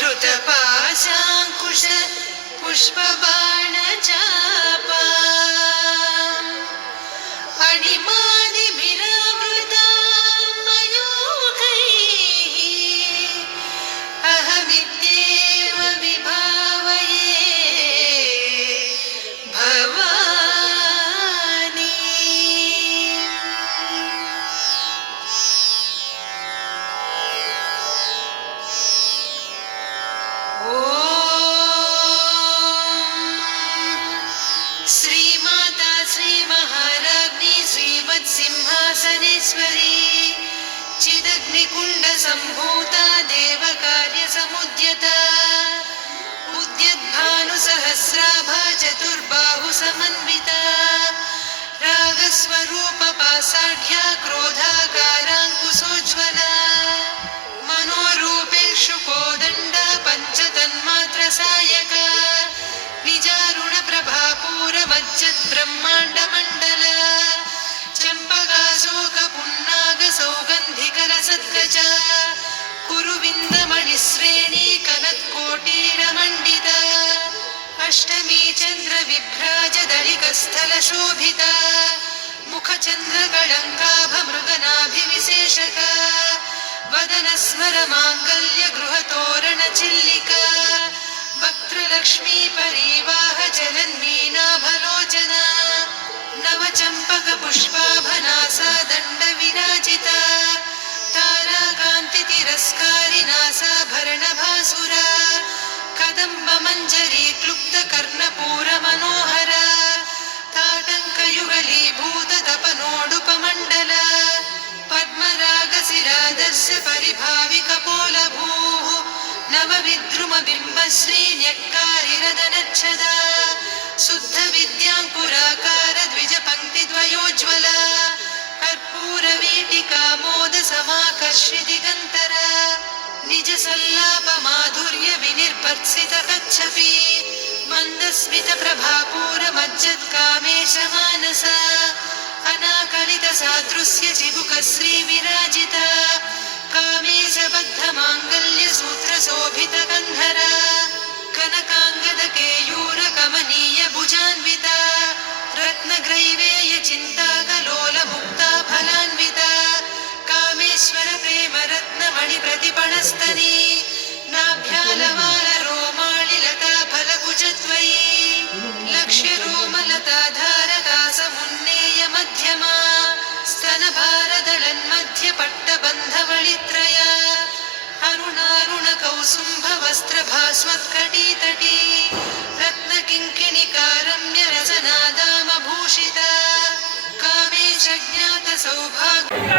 धृतपाशाङ्कुश पुष्पबाणचापा अणिमा श्रीमत्सिंहासनेश्वरी चिदग्निकुण्डसम्भूता देवकार्यसमुद्यता उद्यद्भानुसहस्राभा चतुर्बाहुसमन्विता रागस्वरूपपासाढ्या क्रोधाकाराङ्कुशोज्ज्वला मनोरूपेषु कोदण्ड पञ्चतन्मात्रसायक निजारुणप्रभापूरमज्जत् सद्गजा चम्पकाशोकपुन्नागसौगन्धिकरसद्गज कुरुविन्दमणिश्रेणी कनत्कोटीरमण्डित अष्टमी चन्द्रविभ्राजदलिकस्थलशोभिता मुखचन्द्रकळङ्काभमृगनाभिविशेषक वदनस्मर माङ्गल्य वक्त्रलक्ष्मी जलन्मीनाभलोचना नवचम्पकपुष्पाभनासा दण्डविराजिता ताराकान्तितिरस्कारिनासा भरणभासुरा कदम्बमञ्जरी क्लुप्तकर्णपूरमनोहरा ताटङ्कयुगलीभूततपनोडुपमण्डल पद्मरागशिरादर्श परिभाविकपोलभूः नवविद्रुमबिम्बश्रीन्यक्कारिरदनच्छदा शुद्धविद्याङ्कुराकार द्विजपङ्क्तिद्वयोज्ज्वला कच्छपि मन्दस्मित प्रभापूरमज्जत्कामेश मानस अनाकलित सादृश्य चिबुक श्रीविराजिता कामेश बद्ध माङ्गल्य सूत्र शोभित गन्धर कनकाङ्गद केयूर कमनीय भुजान्विता रत्नग्रैवेय चिन्ताकलोल मुक्ता फलान्विता मणि प्रतिपणस्तनी नाभ्यालवाल रोमाणि लता फलकुचद्वयी लक्ष्य रोमलता धारता समुन्नेय मध्यमा स्तनभारदळन्मध्य पट्टबन्धवळित्रया अरुणारुण कौसुम्भ वस्त्रभास्वत्कटीतटी रत्नकिङ्किणिकारम्य रसनादामभूषिता कामे च ज्ञातसौभाग्य